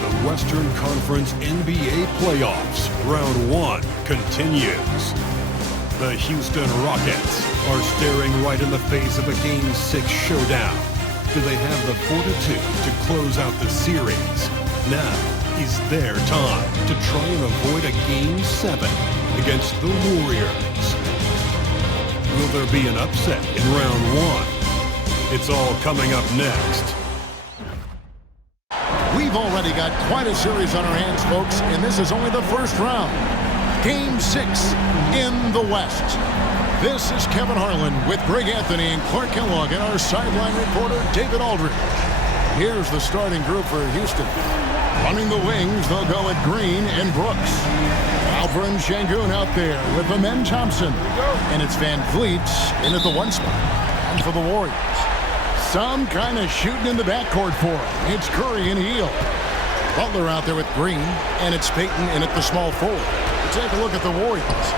The Western Conference NBA Playoffs, Round 1 continues. The Houston Rockets are staring right in the face of a Game 6 showdown. Do they have the fortitude to close out the series? Now is their time to try and avoid a Game 7 against the Warriors. Will there be an upset in Round 1? It's all coming up next. We've already got quite a series on our hands, folks, and this is only the first round. Game 6 in the West. This is Kevin Harlan with Greg Anthony and Clark Kellogg and our sideline reporter, David Aldridge. Here's the starting group for Houston. Running the wings, they'll go at Green and Brooks. Alperen Sengun out there with Amen Thompson. And it's Van Vliet in at the 1 spot. And for the Warriors, some kind of shooting in the backcourt for him. It's Curry and Hield. Butler out there with Green, and it's Payton in at the small forward. Take a look at the Warriors.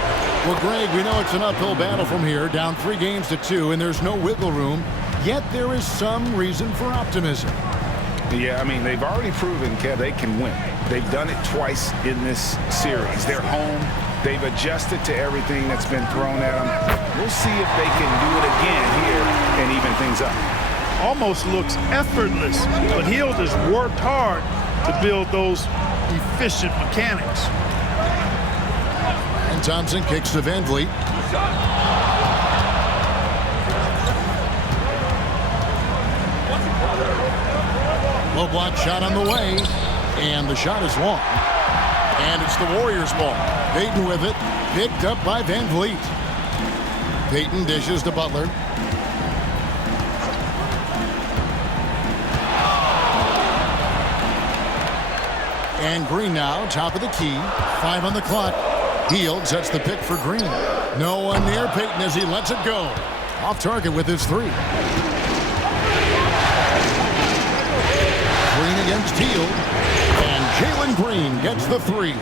Well, Greg, we know it's an uphill battle from here, down 3 games to 2, and there's no wiggle room. Yet there is some reason for optimism. Yeah, I mean, they've already proven, Kev, they can win. They've done it twice in this series. They're home. They've adjusted to everything that's been thrown at them. We'll see if they can do it again here and even things up. Almost looks effortless, but Hield has worked hard to build those efficient mechanics. And Thompson kicks to Van Vliet. Low block shot on the way, and the shot is long. And it's the Warriors' ball. Payton with it, picked up by Van Vliet. Payton dishes to Butler. And Green now, top of the key. 5 on the clock. Hield sets the pick for Green. No one near Payton as he lets it go. Off target with his 3. Green against Hield. And Jalen Green gets the 3.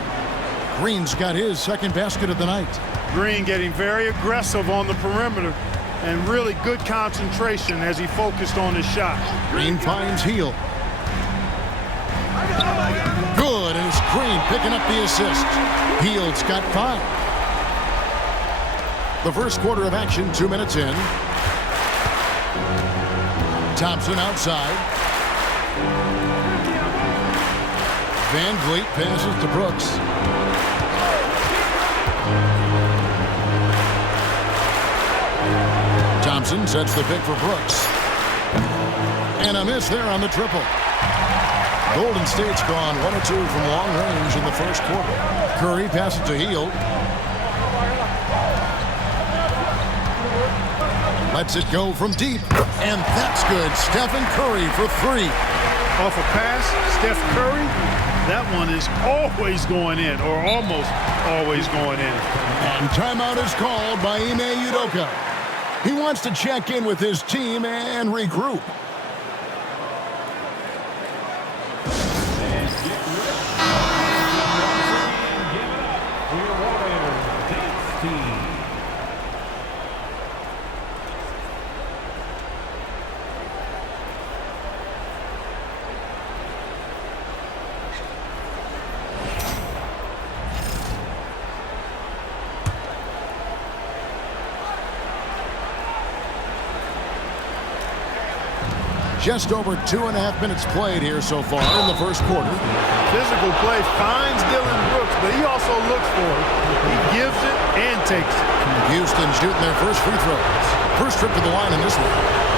Green's got his second basket of the night. Green getting very aggressive on the perimeter and really good concentration as he focused on his shot. Green finds Hield. Good, and it's Green picking up the assist. Hield's got 5. The first quarter of action, 2 minutes in. Thompson outside. Van Vliet passes to Brooks. Thompson sets the pick for Brooks. And a miss there on the triple. Golden State's gone 1 or 2 from long range in the first quarter. Curry passes to Hield. Lets it go from deep. And that's good. Stephen Curry for 3. Off a pass, Steph Curry, that one is always going in, or almost always going in. And timeout is called by Ime Udoka. He wants to check in with his team and regroup. Just over 2.5 minutes played here so far in the first quarter. Physical play finds Dillon Brooks, but he also looks for it. He gives it and takes it. Houston shooting their first free throws. First trip to the line in this one.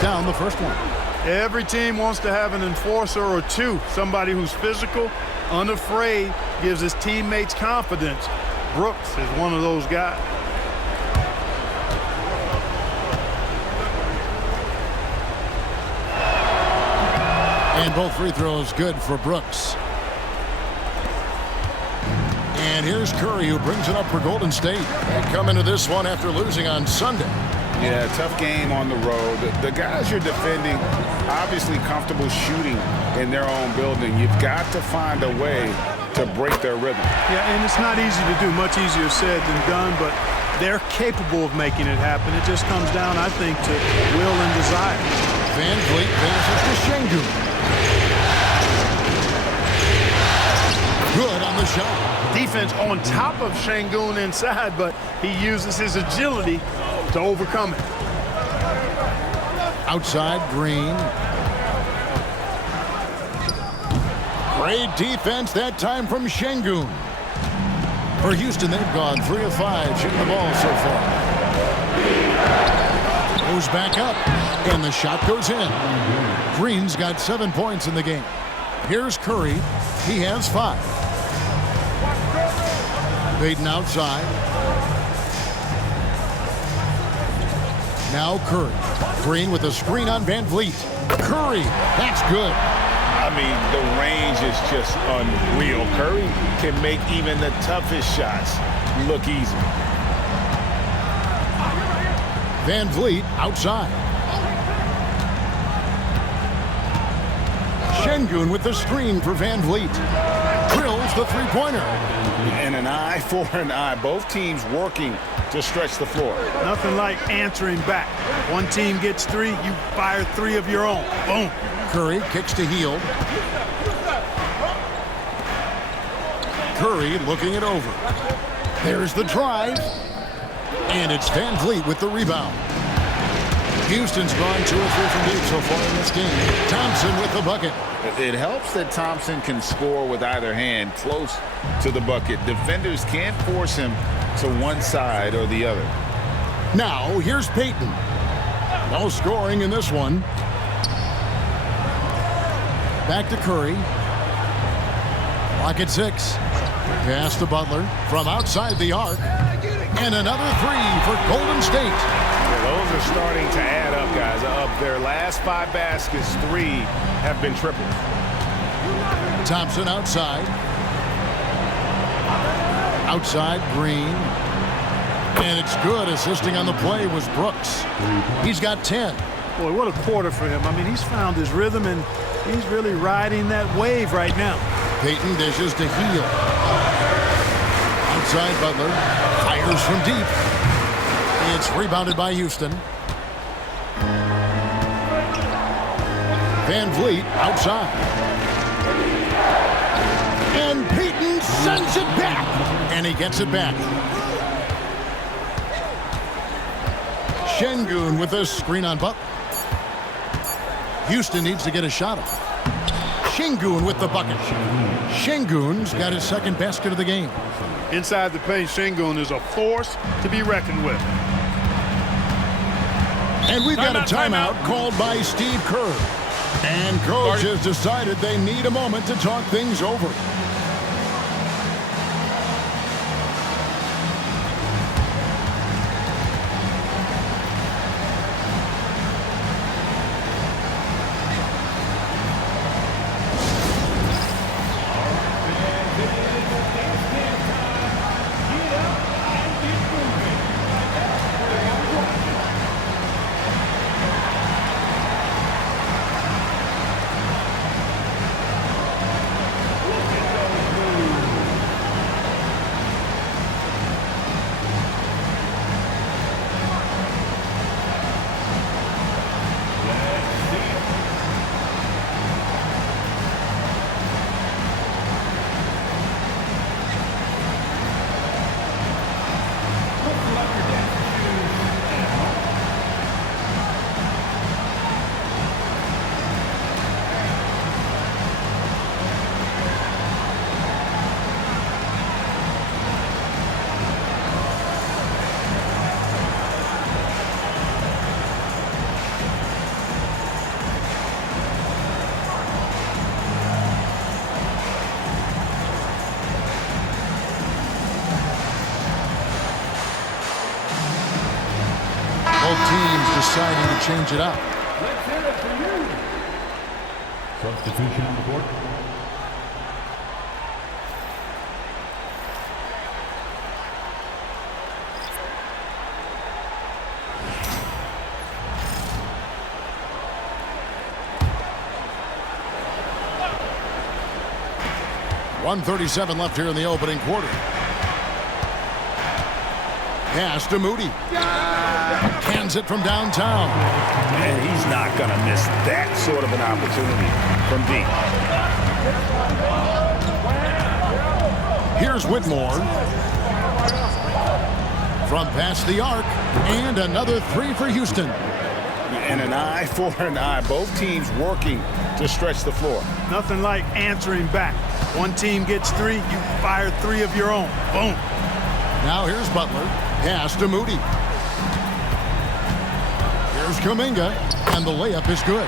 Down the first one. Every team wants to have an enforcer or 2, somebody who's physical, unafraid, gives his teammates confidence. Brooks is one of those guys. And both free throws good for Brooks. And here's Curry, who brings it up for Golden State. They come into this one after losing on Sunday. Yeah, tough game on the road. The guys you're defending, obviously comfortable shooting in their own building. You've got to find a way to break their rhythm. Yeah, and it's not easy to do. Much easier said than done, but they're capable of making it happen. It just comes down, I think, to will and desire. Van Vliet passes to Şengün. Good on the shot. Defense on top of Şengün inside, but he uses his agility to overcome it. Outside, Green. Great defense that time from Şengün. For Houston, they've gone 3 of 5 shooting the ball so far. Goes back up, and the shot goes in. Green's got 7 points in the game. Here's Curry. He has 5. Payton outside. Now Curry. Green with a screen on Van Vliet. Curry, that's good. I mean, the range is just unreal. Curry can make even the toughest shots look easy. Van Vliet outside. Şengün with the screen for Van Vliet. Drills the three-pointer. And an eye for an eye. Both teams working to stretch the floor. Nothing like answering back. One team gets 3, you fire 3 of your own. Boom. Curry kicks to Hield. Curry looking it over. There's the drive. And it's Van Vliet with the rebound. Houston's gone 2 or 3 from deep so far in this game. Thompson with the bucket. It helps that Thompson can score with either hand close to the bucket. Defenders can't force him to one side or the other. Now, here's Payton. No scoring in this one. Back to Curry. Clock at 6. Pass to Butler from outside the arc. And another 3 for Golden State. Those are starting to add up, guys. Of their last 5 baskets, 3 have been triples. Thompson outside. Outside, Green. And it's good. Assisting on the play was Brooks. He's got 10. Boy, what a quarter for him. I mean, he's found his rhythm, and he's really riding that wave right now. Payton dishes to Hield. Outside, Butler. Fires from deep. It's rebounded by Houston. Van Vliet outside. And Payton sends it back. And he gets it back. Şengün with a screen on Butler. Houston needs to get a shot off. Şengün with the bucket. Şengün's got his second basket of the game. Inside the paint, Şengün is a force to be reckoned with. And we've got a timeout called by Steve Kerr. And coach has decided they need a moment to talk things over. Both teams deciding to change it up. Let's hear it for you. Substitution on the court. 1:37 left here in the opening quarter. Pass to Moody. Hands it from downtown. And he's not going to miss that sort of an opportunity from deep. Here's Whitmore. From past the arc. And another three for Houston. And an eye for an eye. Both teams working to stretch the floor. Nothing like answering back. One team gets three, you fire three of your own. Boom. Now here's Butler. Pass to Moody. Here's Kuminga. And the layup is good.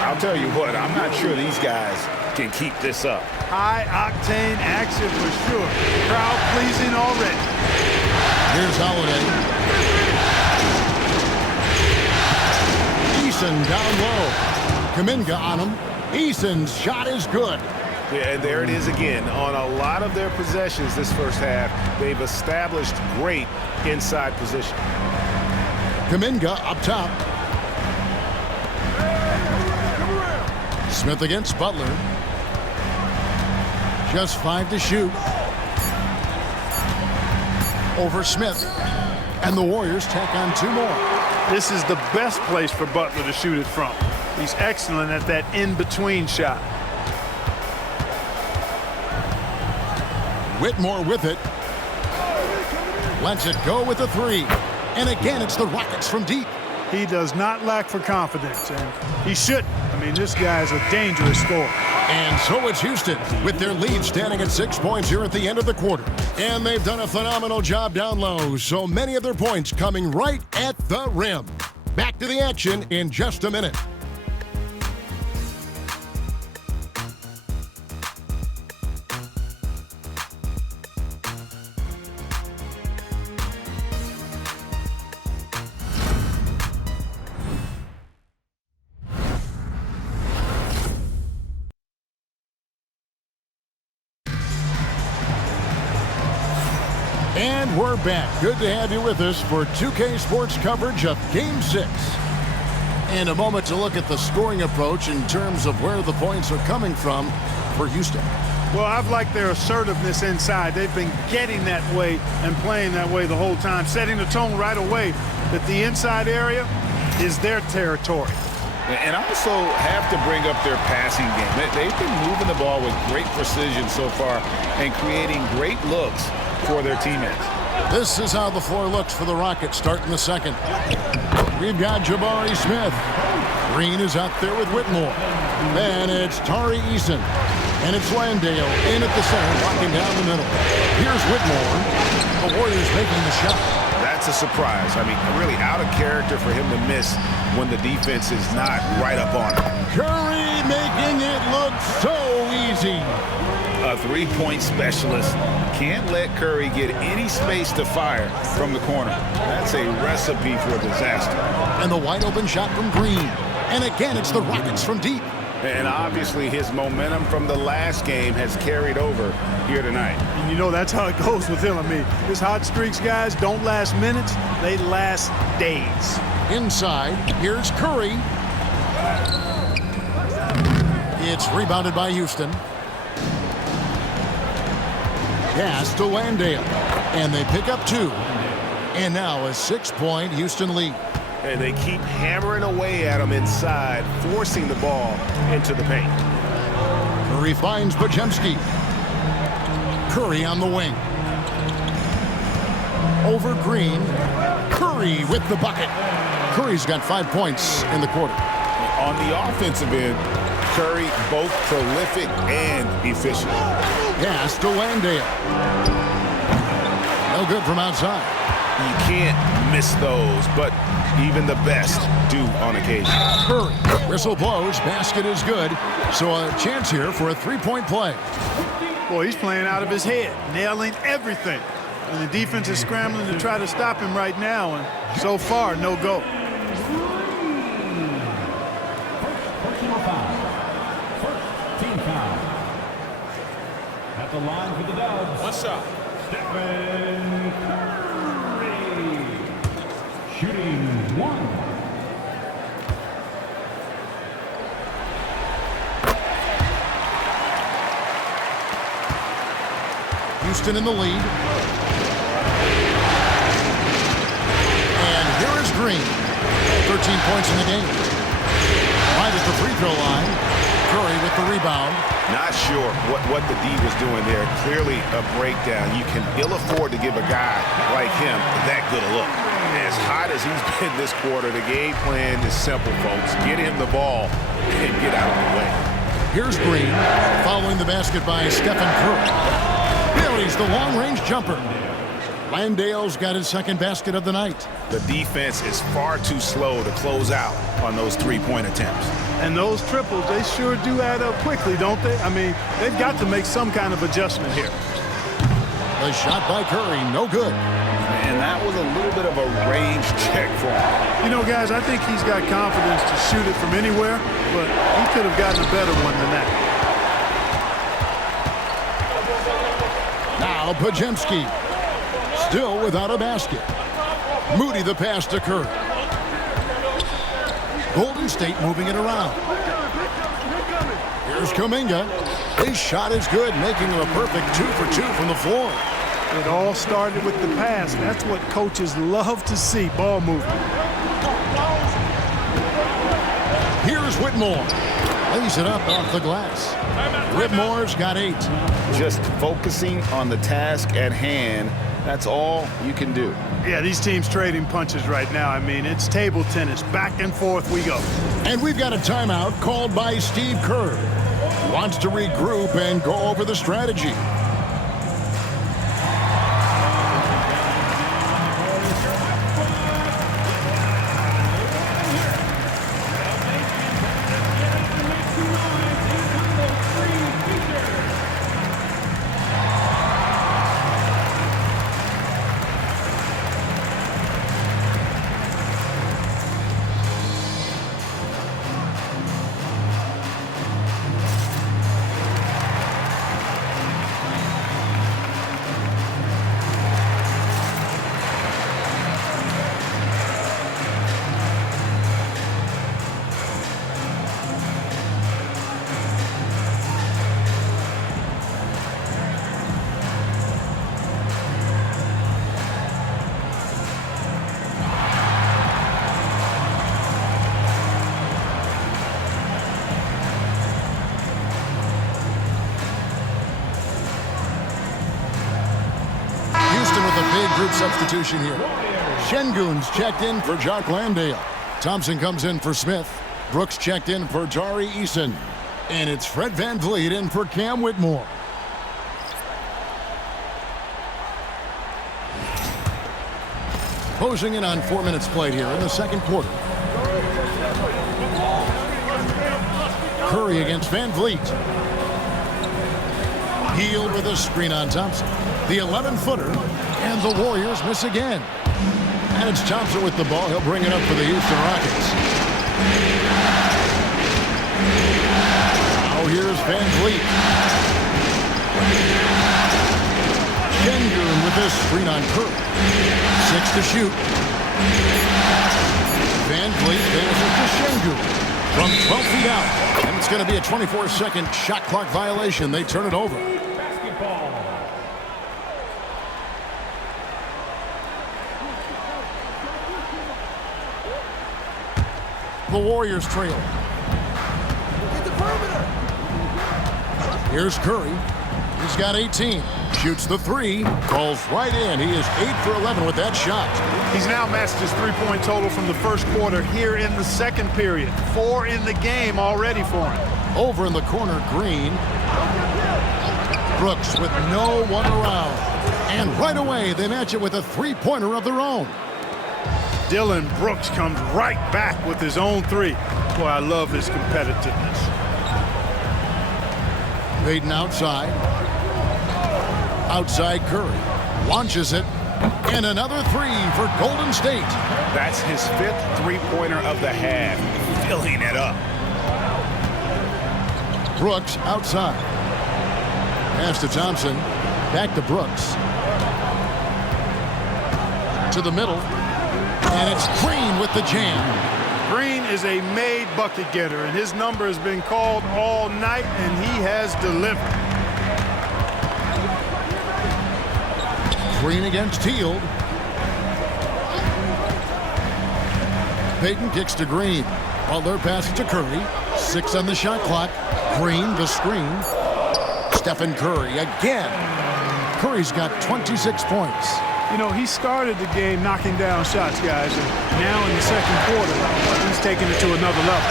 I'll tell you what, I'm not sure these guys can keep this up. High-octane action for sure. Crowd-pleasing already. Here's Holiday. Eason down low. Kuminga on him. Eason's shot is good. Yeah, and there it is again. On a lot of their possessions this first half, they've established great inside position. Kuminga up top. Smith against Butler. Just 5 to shoot. Over Smith. And the Warriors tack on 2 more. This is the best place for Butler to shoot it from. He's excellent at that in-between shot. Whitmore with it. Lets it go with a 3. And again, it's the Rockets from deep. He does not lack for confidence, and he shouldn't. I mean, this guy is a dangerous scorer. And so it's Houston with their lead standing at 6 points here at the end of the quarter. And they've done a phenomenal job down low, so many of their points coming right at the rim. Back to the action in just a minute. And we're back. Good to have you with us for 2K Sports coverage of Game 6. And a moment to look at the scoring approach in terms of where the points are coming from for Houston. Well, I've liked their assertiveness inside. They've been getting that way and playing that way the whole time, setting the tone right away that the inside area is their territory. And I also have to bring up their passing game. They've been moving the ball with great precision so far and creating great looks for their teammates. This is how the floor looks for the Rockets starting the second. We've got Jabari Smith. Green is out there with Whitmore. Then it's Tari Eason. And it's Landale in at the center, walking down the middle. Here's Whitmore. The Warriors making the shot. That's a surprise. I mean, really out of character for him to miss when the defense is not right up on him. Curry making it look so easy. A three-point specialist can't let Curry get any space to fire from the corner. That's a recipe for disaster. And the wide open shot from Green. And again, it's the Rockets from deep. And obviously his momentum from the last game has carried over here tonight. And you know that's how it goes with him. I mean, his hot streaks, guys, don't last minutes. They last days. Inside, here's Curry. It's rebounded by Houston. Pass to Landale. And they pick up 2. And now a 6-point Houston lead. And they keep hammering away at him inside, forcing the ball into the paint. Curry finds Podziemski. Curry on the wing. Over Green. Curry with the bucket. Curry's got 5 points in the quarter. On the offensive end, Curry both prolific and efficient. Pass to Landale. No good from outside. You can't miss those, but even the best do on occasion. Curry. Whistle blows. Basket is good. So a chance here for a 3-point play. Boy, he's playing out of his head, nailing everything. And the defense is scrambling to try to stop him right now, and so far, no go. Team foul. At the line for the Dubs. One shot. Stephen Curry. Shooting 1. Houston in the lead. And here is Green. 13 points in the game. Right at the free throw line. Curry with the rebound. Not sure what the D was doing there. Clearly a breakdown. You can ill afford to give a guy like him that good a look. As hot as he's been this quarter, the game plan is simple, folks. Get him the ball and get out of the way. Here's Green, following the basket by Stephen Curry. Buries the long-range jumper. Landale's got his second basket of the night. The defense is far too slow to close out on those three-point attempts. And those triples, they sure do add up quickly, don't they? I mean, they've got to make some kind of adjustment here. The shot by Curry, no good. And that was a little bit of a range check for him. You know, guys, I think he's got confidence to shoot it from anywhere, but he could have gotten a better one than that. Now Podziemski, still without a basket. Moody the pass to Curry. Golden State moving it around. Here's Kuminga. His shot is good, making him a perfect 2 for 2 from the floor. It all started with the pass. That's what coaches love to see, ball movement. Here's Whitmore. Lays it up off the glass. Whitmore's got 8. Just focusing on the task at hand, that's all you can do. Yeah, these teams trading punches right now. I mean, it's table tennis. Back and forth we go. And we've got a timeout called by Steve Kerr. Wants to regroup and go over the strategy. Group substitution here. Şengün's checked in for Jock Landale. Thompson comes in for Smith. Brooks checked in for Tari Eason. And it's Fred VanVleet in for Cam Whitmore. Closing in on 4 minutes played here in the second quarter. Curry against VanVleet. Hield with a screen on Thompson. The 11-footer. And the Warriors miss again. And it's Thompson with the ball. He'll bring it up for the Houston Rockets. Now here's VanVleet. Şengün with this screen on Curry. 6 to shoot. VanVleet passes to Şengün from 12 feet out. And it's going to be a 24-second shot clock violation. They turn it over. The Warriors trail. Get the perimeter. Here's Curry. He's got 18. Shoots the 3. Calls right in. He is 8 for 11 with that shot. He's now matched his three-point total from the first quarter here in the second period. 4 in the game already for him. Over in the corner, Green. Brooks with no one around. And right away, they match it with a three-pointer of their own. Dillon Brooks comes right back with his own 3. Boy, I love his competitiveness. Baden outside. Outside Curry. Launches it. And another 3 for Golden State. That's his 5th three-pointer of the half. Filling it up. Brooks outside. Pass to Thompson. Back to Brooks. To the middle. And it's Green with the jam. Green is a made bucket getter, and his number has been called all night, and he has delivered. Green against Hield. Payton kicks to Green. Butler passes to Curry. 6 on the shot clock. Green, the screen. Stephen Curry again. Curry's got 26 points. You know, he started the game knocking down shots, guys, and now in the second quarter, he's taking it to another level.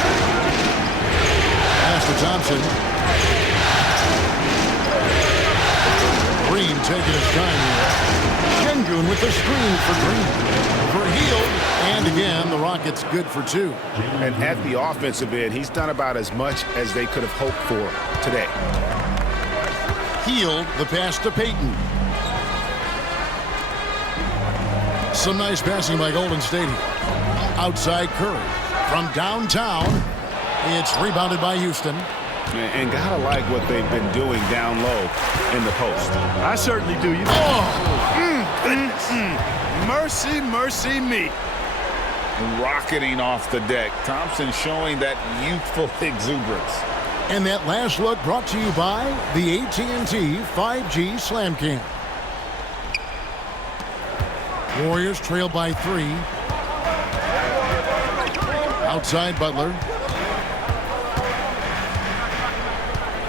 Pass to Thompson. Green taking his time here. Şengün with the screen for Green. For Hield, and again, the Rockets good for 2. And at the offensive end, he's done about as much as they could have hoped for today. Hield, the pass to Payton. Some nice passing by Golden State here. Outside Curry. From downtown, it's rebounded by Houston. And gotta like what they've been doing down low in the post. I certainly do. You Mercy, mercy me. Rocketing off the deck. Thompson showing that youthful exuberance. And that last look brought to you by the AT&T 5G Slam Cam. Warriors trail by 3. Outside Butler.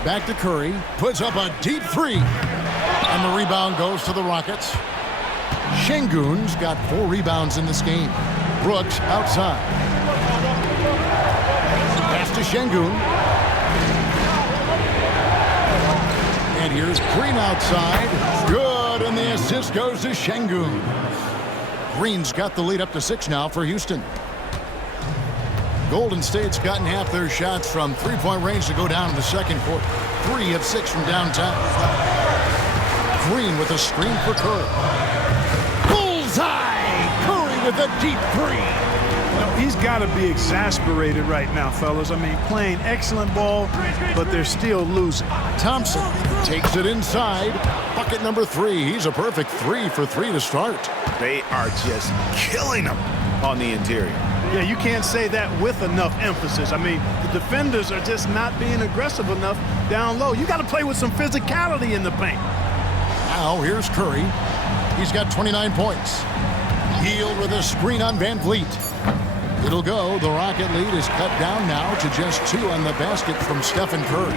Back to Curry. Puts up a deep 3. And the rebound goes to the Rockets. Şengün's got 4 rebounds in this game. Brooks outside. Pass to Şengün. And here's Green outside. Good, and the assist goes to Şengün. Green's got the lead up to 6 now for Houston. Golden State's gotten half their shots from three-point range to go down in the second quarter. 3 of 6 from downtown. Green with a screen for Curry. Bullseye! Curry with a deep 3. know, he's got to be exasperated right now, fellas. I mean, playing excellent ball, but they're still losing. Thompson takes it inside. Bucket number 3. He's a perfect 3 for 3 to start. They are just killing them on the interior. Yeah, you can't say that with enough emphasis. I mean, the defenders are just not being aggressive enough down low. You got to play with some physicality in the paint. Now here's Curry. He's got 29 points. Hield with a screen on Van Vliet. It'll go. The Rocket lead is cut down now to just 2 on the basket from Stephen Curry.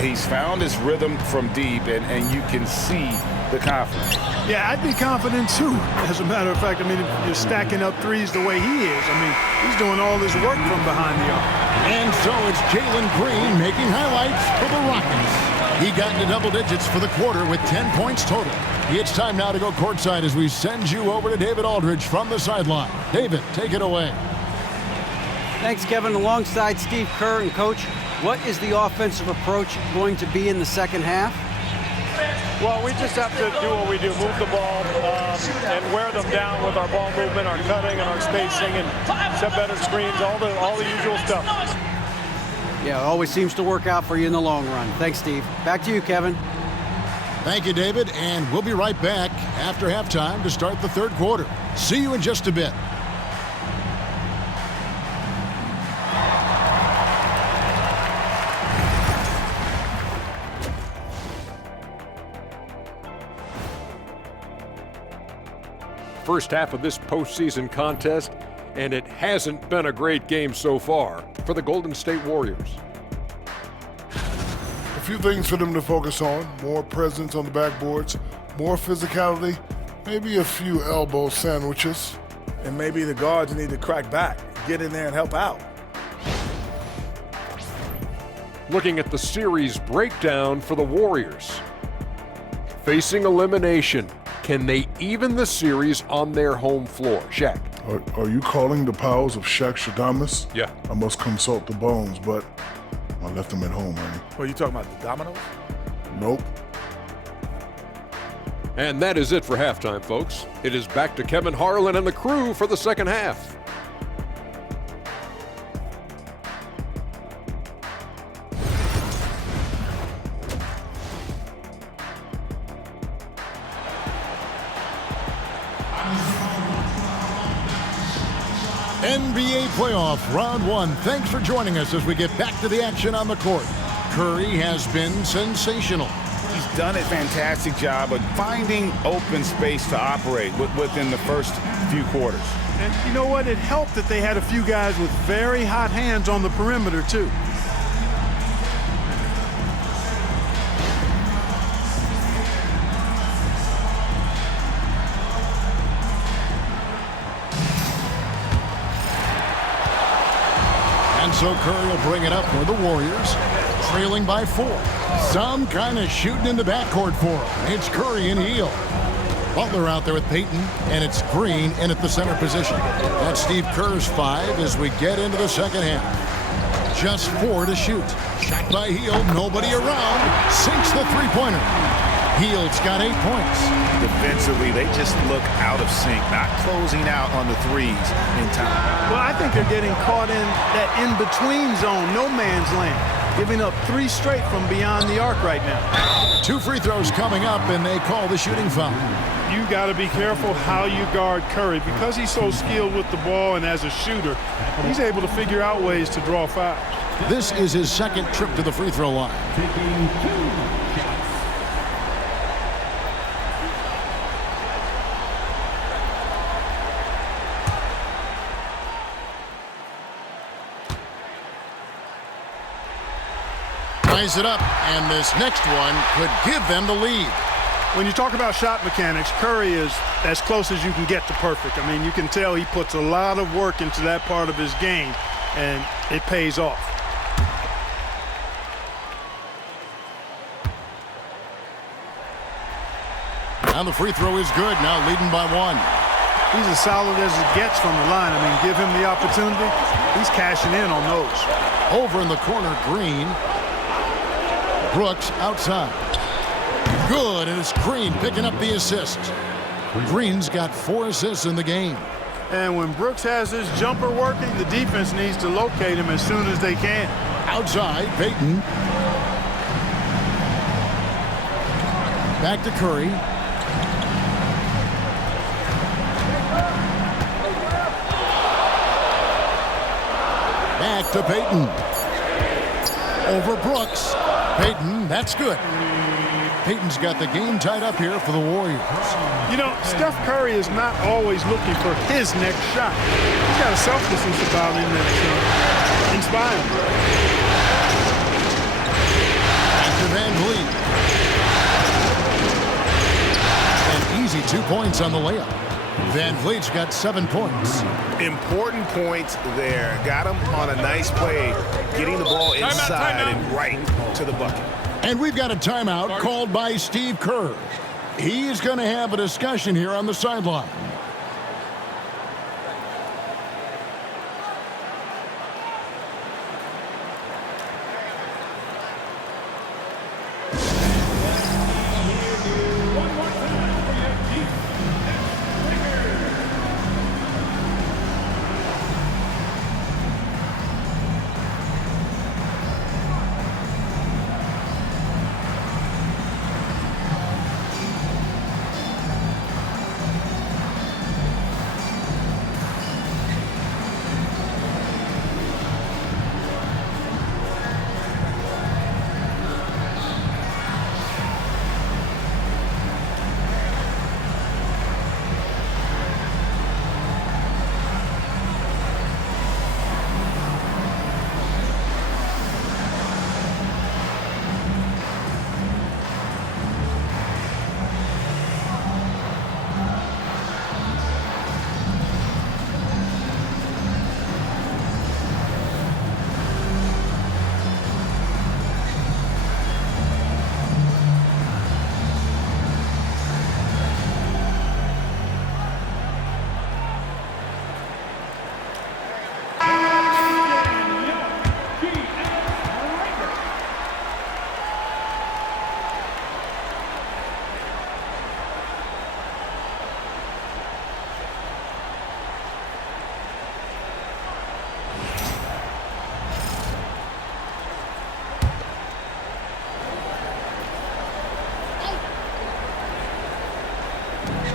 He's found his rhythm from deep, and you can see the confidence. Yeah, I'd be confident too. As a matter of fact, I mean, if you're stacking up threes the way he is, I mean, he's doing all this work from behind the arc. And so it's Jalen Green making highlights for the Rockets. He got into double digits for the quarter with 10 points total. It's time now to go courtside as we send you over to David Aldridge from the sideline. David, take it away. Thanks, Kevin. Alongside Steve Kerr and Coach, what is the offensive approach going to be in the second half? Well, we just have to do what we do, move the ball and wear them down with our ball movement, our cutting, and our spacing, and set better screens, all the usual stuff. Yeah, it always seems to work out for you in the long run. Thanks, Steve. Back to you, Kevin. Thank you, David, and we'll be right back after halftime to start the third quarter. See you in just a bit. First half of this postseason contest, and it hasn't been a great game so far for the Golden State Warriors. A few things for them to focus on: more presence on the backboards, more physicality, maybe a few elbow sandwiches. And maybe the guards need to crack back, get in there and help out. Looking at the series breakdown for the Warriors. Facing elimination, can they even the series on their home floor? Shaq. Are you calling the powers of Shaq Shadamas? Yeah. I must consult the bones, but I left them at home, Ernie. Well, you talking about the dominoes? Nope. And that is it for halftime, folks. It is back to Kevin Harlan and the crew for the second half. NBA playoff round 1. Thanks for joining us as we get back to the action on the court. Curry has been sensational. He's done a fantastic job of finding open space to operate within the first few quarters. And you know what? It helped that they had a few guys with very hot hands on the perimeter, too. And so Curry will bring it up for the Warriors, trailing by 4. Some kind of shooting in the backcourt for him. It's Curry and Hield. Butler out there with Payton, and it's Green in at the center position. That's Steve Kerr's 5 as we get into the second half. Just 4 to shoot. Shot by Hield, nobody around. Sinks the three-pointer. Hield's got 8 points. Defensively, they just look out of sync, not closing out on the threes in time. Well, I think they're getting caught in that in-between zone, no man's land, giving up 3 straight from beyond the arc right now. 2 free throws coming up, and they call the shooting foul. You got to be careful how you guard Curry. Because he's so skilled with the ball and as a shooter, he's able to figure out ways to draw fouls. This is his second trip to the free throw line. Taking 2 shots. Ties it up, and this next one could give them the lead. When you talk about shot mechanics, Curry is as close as you can get to perfect. I mean, you can tell he puts a lot of work into that part of his game, and it pays off. And the free throw is good, now leading by 1. He's as solid as it gets from the line. I mean, give him the opportunity, he's cashing in on those. Over in the corner, Green. Brooks outside. Good, and it's Green picking up the assist. Green's got 4 assists in the game. And when Brooks has his jumper working, the defense needs to locate him as soon as they can. Outside, Payton. Back to Curry. Back to Payton. Over Brooks. Payton, that's good. Payton's got the game tied up here for the Warriors. You know, Steph Curry is not always looking for his next shot. He's got a selflessness about him that's inspiring. Back to Van Vliet. An easy 2 points on the layup. Van Vliet's got 7 points. Important points there. Got him on a nice play, getting the ball inside and right to the bucket. And we've got a timeout called by Steve Kerr. He's going to have a discussion here on the sideline.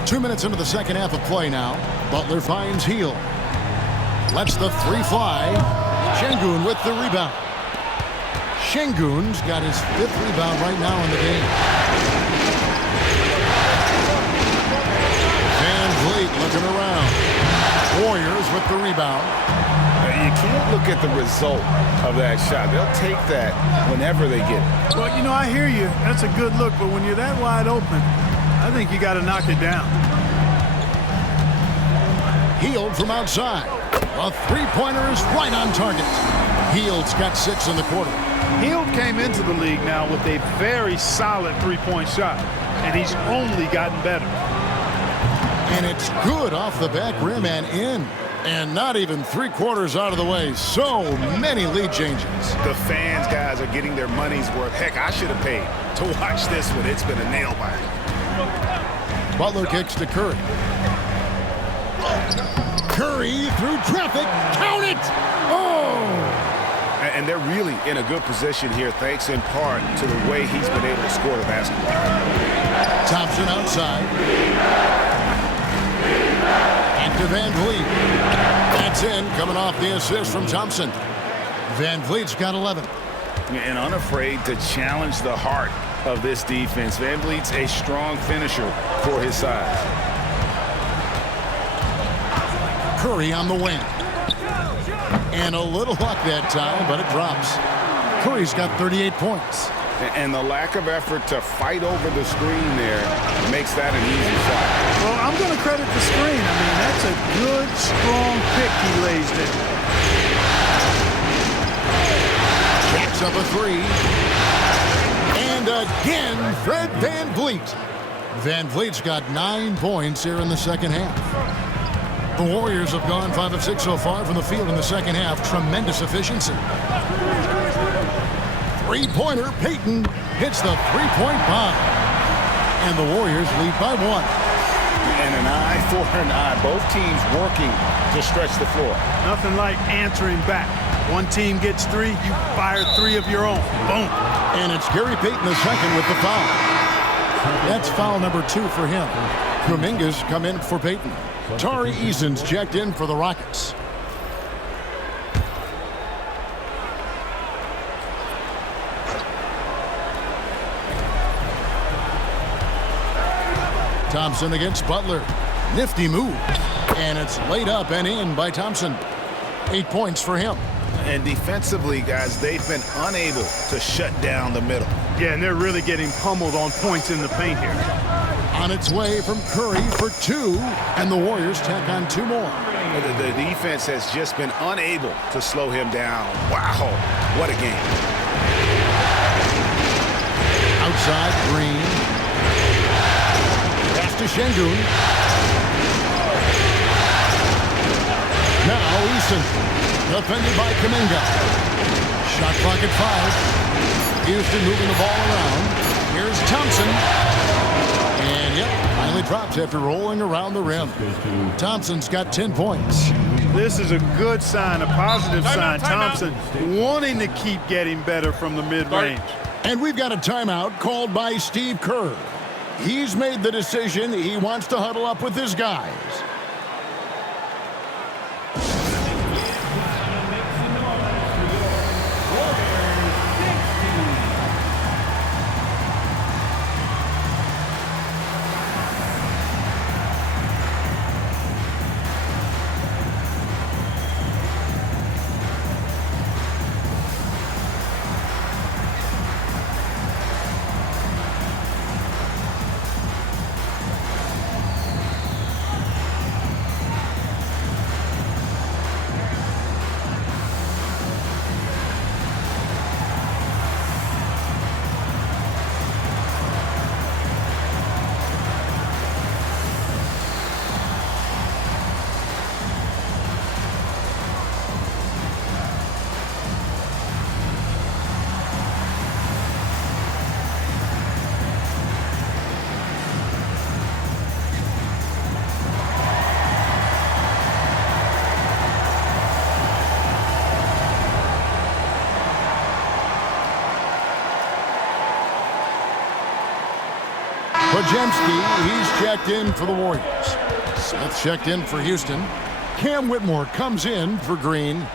Two minutes into the second half of play now. Butler finds Hield. Lets the 3 fly. Şengün with the rebound. Şengün's got his 5th rebound right now in the game. looking around. Warriors with the rebound. You can't look at the result of that shot. They'll take that whenever they get it. Well, you know, I hear you. That's a good look, but when you're that wide open, I think you got to knock it down. Hield from outside. A three-pointer is right on target. Hield's got 6 in the quarter. Hield came into the league now with a very solid three-point shot, and he's only gotten better. And it's good off the back rim and in. And not even 3/4 out of the way. So many lead changes. The fans, guys, are getting their money's worth. Heck, I should have paid to watch this one. It's been a nail-biter. Butler kicks to Curry. Curry through traffic. Count it! Oh! And they're really in a good position here, thanks in part to the way he's been able to score the basketball. Thompson outside. And to Van Vliet. That's in, coming off the assist from Thompson. Van Vliet's got 11. And unafraid to challenge the heart of this defense. Van Vliet's a strong finisher for his size. Curry on the wing. And a little luck that time, but it drops. Curry's got 38 points. And the lack of effort to fight over the screen there makes that an easy shot. Well, I'm going to credit the screen. I mean, that's a good, strong pick he lays there. Jacks up a three. And again, Fred Van Vliet. Van Vliet's got 9 points here in the second half. The Warriors have gone 5 of 6 so far from the field in the second half. Tremendous efficiency. Three-pointer, Payton hits the three-point bomb. And the Warriors lead by 1. And an eye for an eye. Both teams working to stretch the floor. Nothing like answering back. One team gets 3, you fire 3 of your own. Boom. And it's Gary Payton the second with the foul. That's foul number 2 for him. Kuminga's come in for Payton. Tari Eason's checked in for the Rockets. Thompson against Butler. Nifty move. And it's laid up and in by Thompson. 8 points for him. And defensively, guys, they've been unable to shut down the middle. Yeah, and they're really getting pummeled on points in the paint here. On its way from Curry for 2, and the Warriors tack on 2 more. The defense has just been unable to slow him down. Wow, what a game. Outside, Green. Pass to Şengün. Now Eason, defended by Kuminga. Shot clock at 5. Houston moving the ball around. Here's Thompson. And yep, finally drops after rolling around the rim. Thompson's got 10 points. This is a good sign, a positive sign. Thompson wanting to keep getting better from the mid-range. And we've got a timeout called by Steve Kerr. He's made the decision he wants to huddle up with his guys. Podziemski, he's checked in for the Warriors. Smith checked in for Houston. Cam Whitmore comes in for Green.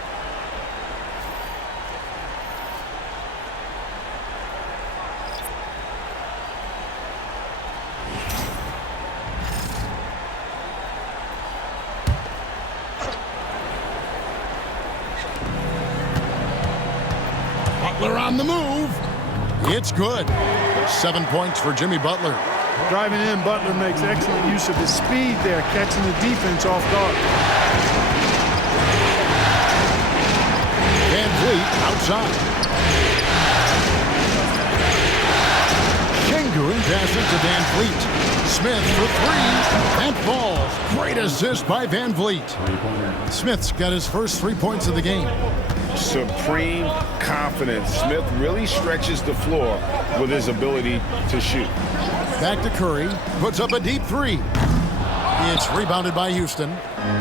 Butler on the move. It's good. 7 points for Jimmy Butler. Driving in, Butler makes excellent use of his speed there, catching the defense off guard. Van Vliet outside. Şengün passes to Van Vliet. Smith for three. And falls. Great assist by Van Vliet. Smith's got his first 3 points of the game. Supreme confidence. Smith really stretches the floor with his ability to shoot. Back to Curry. Puts up a deep three. It's rebounded by Houston.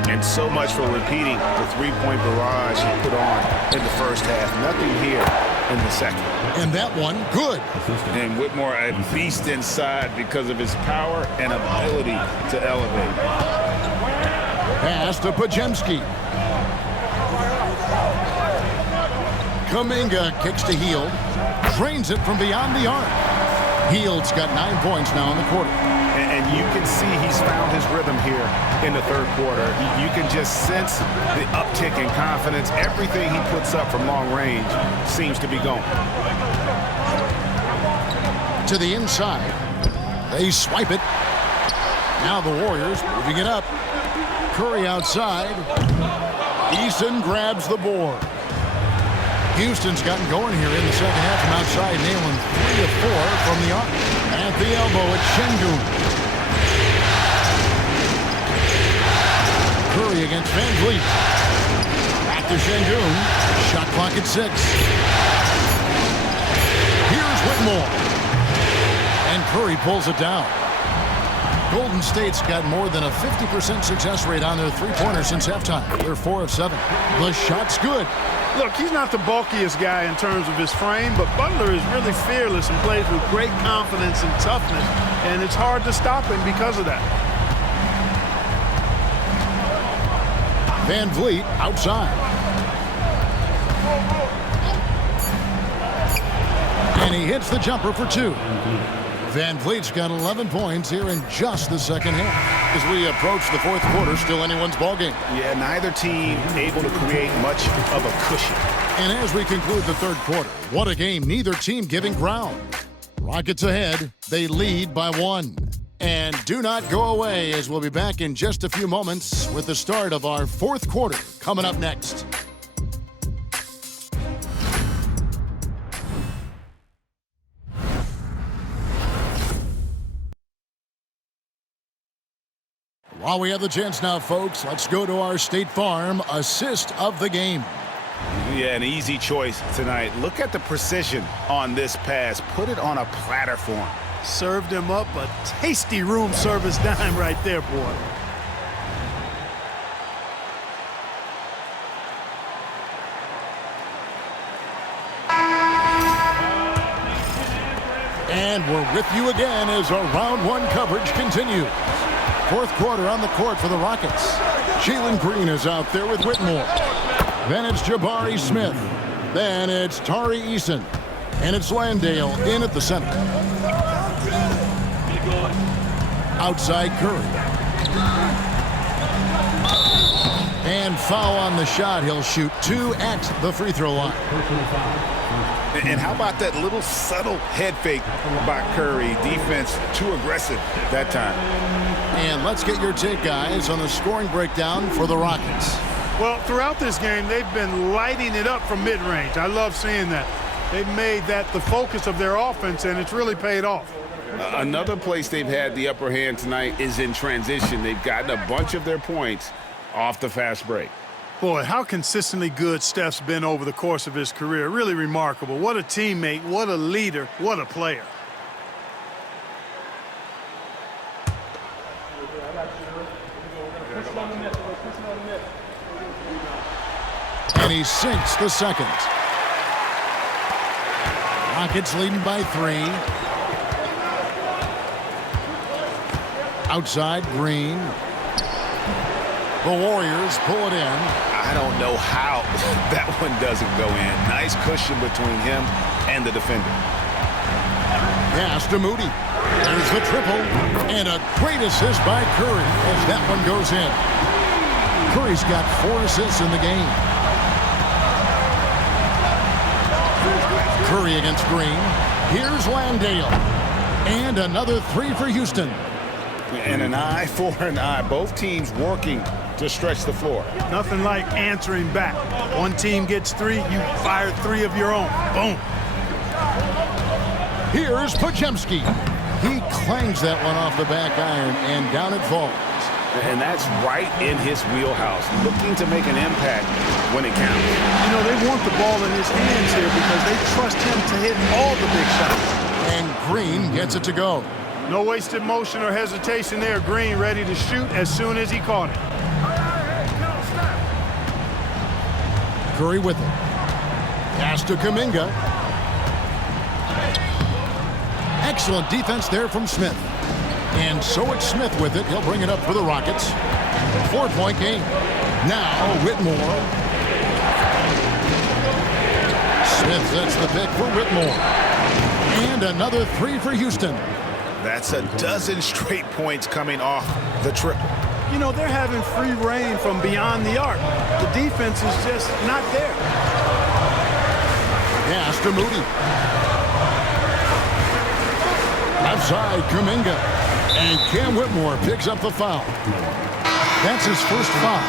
And so much for repeating the three-point barrage he put on in the first half. Nothing here in the second. And that one, good. And Whitmore a beast inside because of his power and ability to elevate. Pass to Podziemski. Kuminga kicks to Hield. Drains it from beyond the arc. Hield's got 9 points now in the quarter. And you can see he's found his rhythm here in the third quarter. You can just sense the uptick in confidence. Everything he puts up from long range seems to be going. To the inside. They swipe it. Now the Warriors moving it up. Curry outside. Eason grabs the board. Houston's gotten going here in the second half from outside, nailing 3 of 4 from the arc. At the elbow, it's Şengün. Curry against Van Vliet. Back to Şengün. Shot clock at 6. Here's Whitmore. And Curry pulls it down. Golden State's got more than a 50% success rate on their three-pointers since halftime. They're 4 of 7. The shot's good. Look, he's not the bulkiest guy in terms of his frame, but Butler is really fearless and plays with great confidence and toughness, and it's hard to stop him because of that. Van Vliet outside. And he hits the jumper for 2. Van Vliet's got 11 points here in just the second half. As we approach the fourth quarter, still anyone's ballgame. Yeah, neither team able to create much of a cushion. And as we conclude the third quarter, what a game, neither team giving ground. Rockets ahead, they lead by 1. And do not go away, as we'll be back in just a few moments with the start of our fourth quarter coming up next. While we have the chance now, folks, let's go to our State Farm assist of the game. Yeah, an easy choice tonight. Look at the precision on this pass. Put it on a platter for him. Served him up a tasty room service dime right there, boy. And we're with you again as our round 1 coverage continues. Fourth quarter on the court for the Rockets. Jalen Green is out there with Whitmore. Then it's Jabari Smith. Then it's Tari Eason. And it's Landale in at the center. Outside Curry. And foul on the shot. He'll shoot 2 at the free throw line. And how about that little subtle head fake by Curry? Defense too aggressive that time. And let's get your take, guys, on the scoring breakdown for the Rockets. Well, throughout this game, they've been lighting it up from mid-range. I love seeing that. They've made that the focus of their offense, and it's really paid off. Another place they've had the upper hand tonight is in transition. They've gotten a bunch of their points off the fast break. Boy, how consistently good Steph's been over the course of his career. Really remarkable. What a teammate, what a leader, what a player. And he sinks the second. Rockets leading by 3. Outside, Green. The Warriors pull it in. I don't know how that one doesn't go in. Nice cushion between him and the defender. Pass to Moody. There's the triple. And a great assist by Curry as that one goes in. Curry's got 4 assists in the game. Curry against Green. Here's Landale. And another three for Houston. And an eye for an eye. Both teams working to stretch the floor. Nothing like answering back. One team gets three, you fire three of your own. Boom. Here's Podziemski. He clangs that one off the back iron, and down it falls. And that's right in his wheelhouse, looking to make an impact when it counts. You know, they want the ball in his hands here because they trust him to hit all the big shots. And Green gets it to go. No wasted motion or hesitation there. Green ready to shoot as soon as he caught it. Curry with it. Pass to Kuminga. Excellent defense there from Smith. And so it's Smith with it. He'll bring it up for the Rockets. 4-point game. Now Whitmore. Smith sets the pick for Whitmore. And another three for Houston. That's a dozen straight points coming off the triple. You know, they're having free reign from beyond the arc. The defense is just not there. Pass to Moody. Outside Kuminga. And Cam Whitmore picks up the foul. That's his first foul.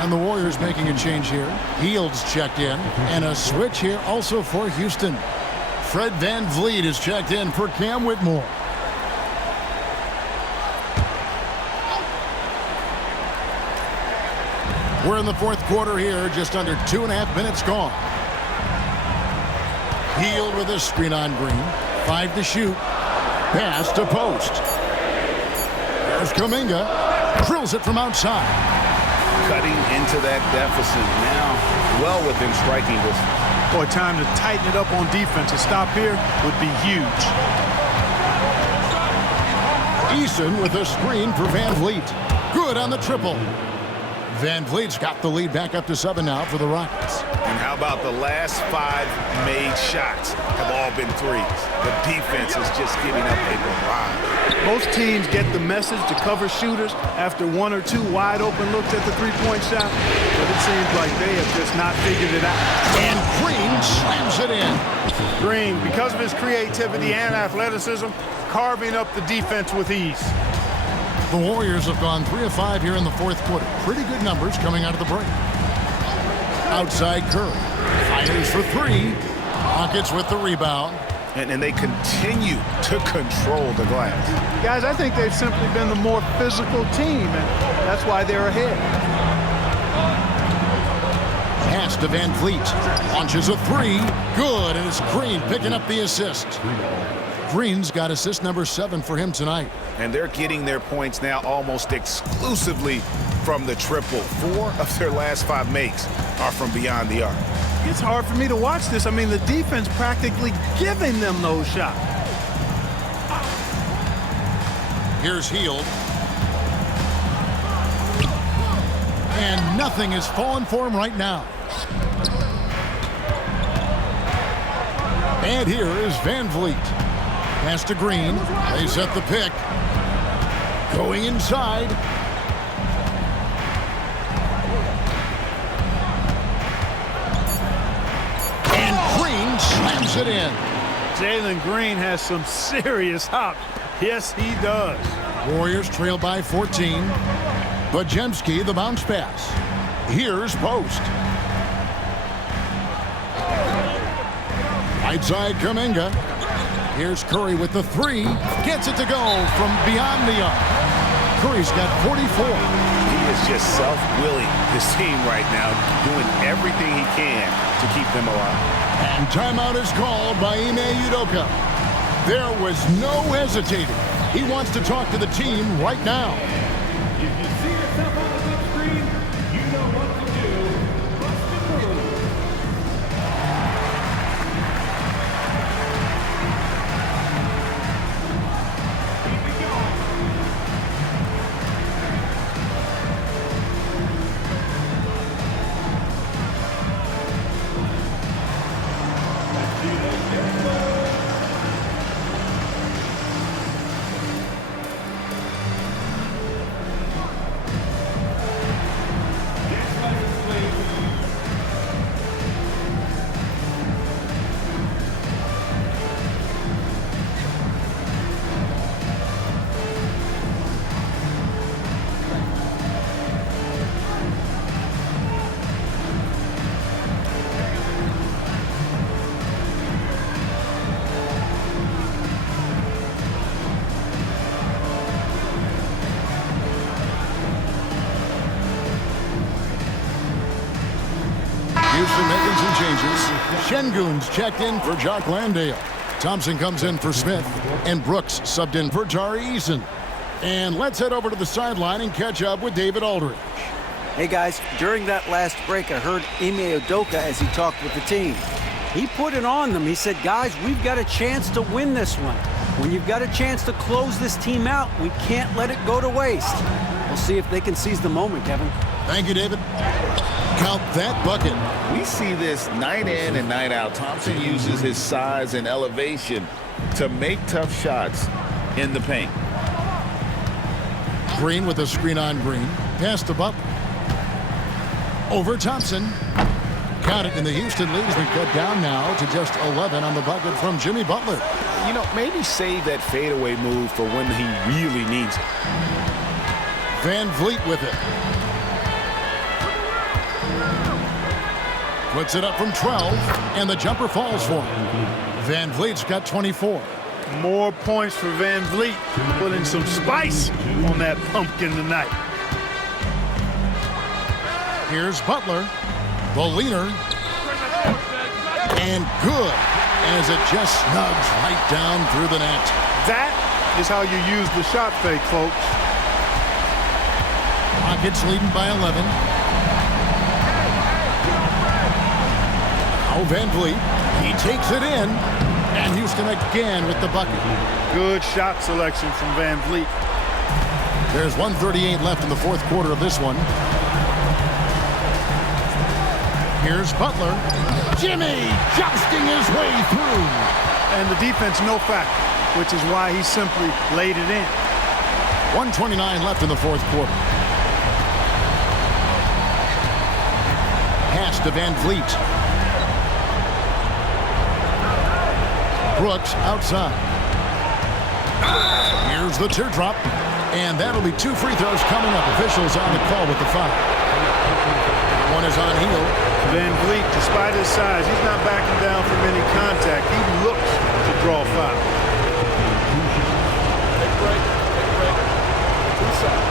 And the Warriors making a change here. Hields checked in. And a switch here also for Houston. Fred VanVleet is checked in for Cam Whitmore. We're in the fourth quarter here, just under 2.5 minutes gone. Hield with a screen on Green. 5 to shoot. Pass to post. There's Kuminga. Drills it from outside. Cutting into that deficit now, well within striking distance. Boy, time to tighten it up on defense. A stop here would be huge. Eason with a screen for VanVleet. Good on the triple. VanVleet's got the lead back up to 7 now for the Rockets. And how about the last 5 made shots have all been threes? The defense is just giving up a barrage. Most teams get the message to cover shooters after 1 or 2 wide open looks at the three-point shot, but it seems like they have just not figured it out. And Green slams it in. Green, because of his creativity and athleticism, carving up the defense with ease. The Warriors have gone 3 of 5 here in the fourth quarter. Pretty good numbers coming out of the break. Outside Curry. Fires for 3. Rockets with the rebound. And they continue to control the glass. Guys, I think they've simply been the more physical team, and that's why they're ahead. Pass to VanVleet. Launches a 3. Good, and it's Green picking up the assist. Green's got assist number 7 for him tonight. And they're getting their points now almost exclusively from the triple. 4 of their last 5 makes are from beyond the arc. It's hard for me to watch this. I mean, the defense practically giving them those shots. Here's Hield. And nothing is falling for him right now. And here is VanVleet. Pass to Green. They set the pick. Going inside. And Green slams it in. Jalen Green has some serious hops. Yes, he does. Warriors trail by 14. Podziemski, the bounce pass. Here's Post. Right side Kuminga. Here's Curry with the 3. Gets it to go from beyond the arc. Curry's got 44. He is just self-willing, his team right now, doing everything he can to keep them alive. And timeout is called by Ime Udoka. There was no hesitating. He wants to talk to the team right now. If you see yourself on the big screen, you know what to do. Bust the move. Keep it going. Let's do this. changes. Şengün's checked in for Jock Landale. Thompson comes in for Smith. And Brooks subbed in for Tari Eason. And let's head over to the sideline and catch up with David Aldridge. Hey guys, during that last break, I heard Ime Udoka as he talked with the team. He put it on them. He said, guys, we've got a chance to win this one. When you've got a chance to close this team out, we can't let it go to waste. We'll see if they can seize the moment, Kevin. Thank you, David. Count that bucket. We see this night in and night out. Thompson uses his size and elevation to make tough shots in the paint. Green with a screen on Green. Pass to Butler. Over Thompson. Count it in the Houston lead as we cut down now to just 11 on the bucket from Jimmy Butler. You know, maybe save that fadeaway move for when he really needs it. Van Vliet with it. Puts it up from 12, and the jumper falls for him. Van Vliet's got 24. More points for Van Vliet. Putting some spice on that pumpkin tonight. Here's Butler. The leaner. And good, as it just snugs right down through the net. That is how you use the shot fake, folks. Rockets leading by 11. Now Van Vliet. He takes it in. And Houston again with the bucket. Good shot selection from Van Vliet. There's 1:38 left in the fourth quarter of this one. Here's Butler. Jimmy jousting his way through. And the defense no factor, which is why he simply laid it in. 1:29 left in the fourth quarter. Pass to Van Vliet. Brooks outside. Here's the teardrop. And that'll be 2 free throws coming up. Officials on the call with the foul. One is on heel. Van Vliet, despite his size, he's not backing down from any contact. He looks to draw a foul. Take a break. Inside.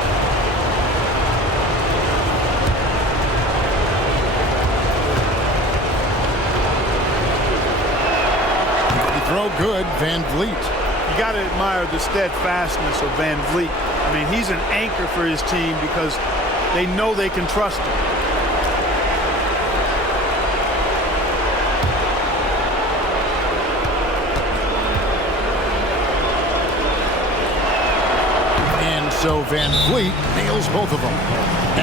Throw good, Van Vliet. You got to admire the steadfastness of Van Vliet. I mean, he's an anchor for his team because they know they can trust him. And so Van Vliet nails both of them.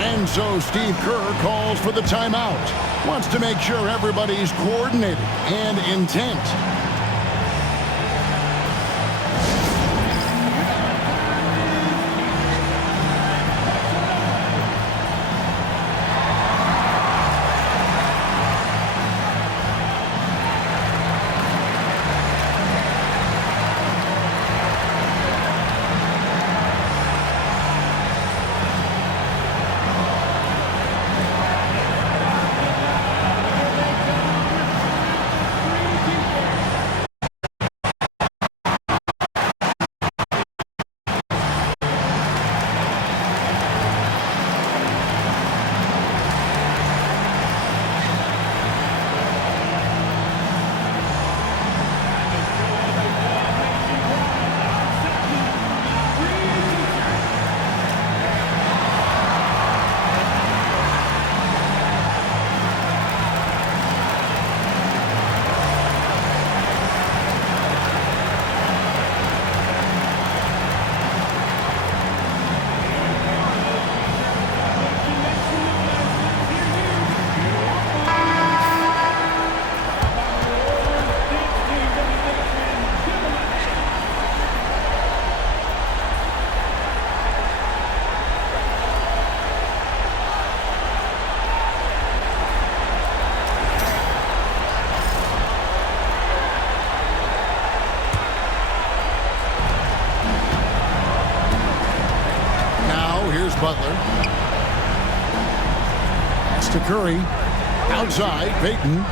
And so Steve Kerr calls for the timeout. Wants to make sure everybody's coordinated and intent. Butler. Pass to Curry. Outside, Payton.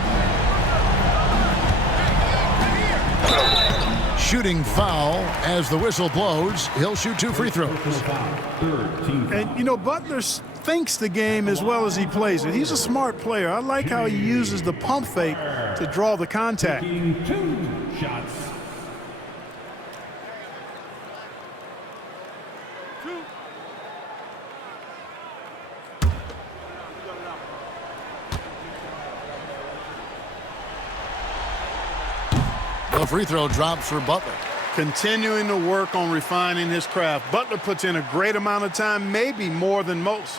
Shooting foul as the whistle blows. He'll shoot 2 free throws. And, you know, Butler's thinks the game as well as he plays it. He's a smart player. I like how he uses the pump fake to draw the contact. 2 shots. The free throw drops for Butler. Continuing to work on refining his craft. Butler puts in a great amount of time, maybe more than most.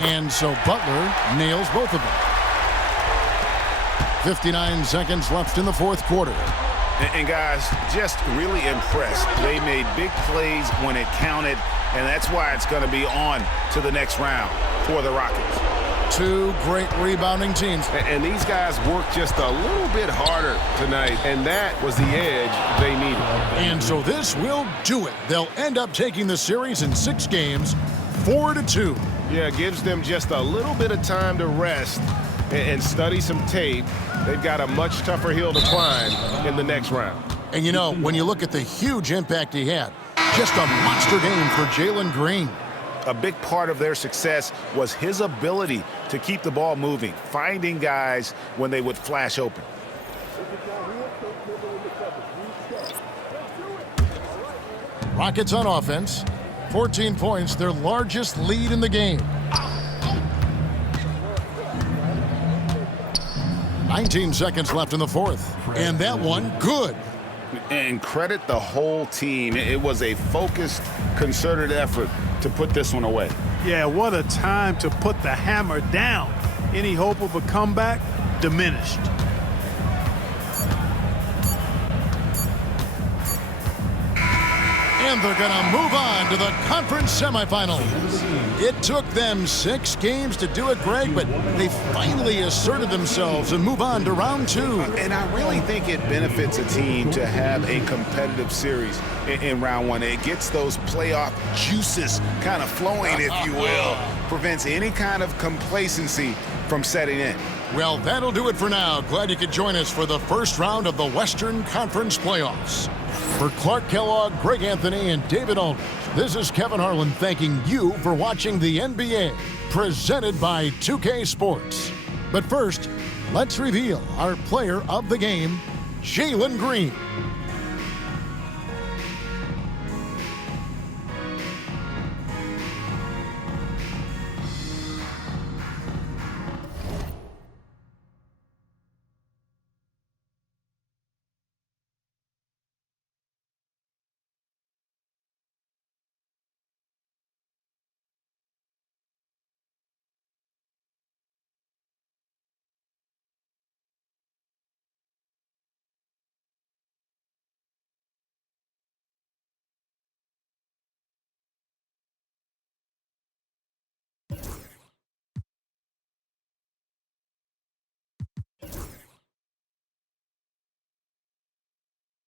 And so Butler nails both of them. 59 seconds left in the fourth quarter. And guys, just really impressed. They made big plays when it counted, and that's why it's going to be on to the next round for the Rockets. Two great rebounding teams. And these guys worked just a little bit harder tonight, and that was the edge they needed. And so this will do it. They'll end up taking the series in 6 games, 4-2. Yeah, it gives them just a little bit of time to rest and study some tape. They've got a much tougher hill to climb in the next round. And you know, when you look at the huge impact he had, just a monster game for Jalen Green. A big part of their success was his ability to keep the ball moving, finding guys when they would flash open. Rockets on offense. 14 points, their largest lead in the game. 19 seconds left in the fourth. And that one, good. And credit the whole team. It was a focused, concerted effort to put this one away. Yeah, what a time to put the hammer down. Any hope of a comeback diminished. And they're going to move on to the conference semifinals. It took them 6 games to do it, Greg, but they finally asserted themselves and move on to round 2. And I really think it benefits a team to have a competitive series in round 1. It gets those playoff juices kind of flowing, if you will. Prevents any kind of complacency from setting in. Well, that'll do it for now. Glad you could join us for the first round of the Western Conference playoffs. For Clark Kellogg, Greg Anthony, and David Aldridge, this is Kevin Harlan thanking you for watching the NBA, presented by 2K Sports. But first, let's reveal our player of the game, Jalen Green.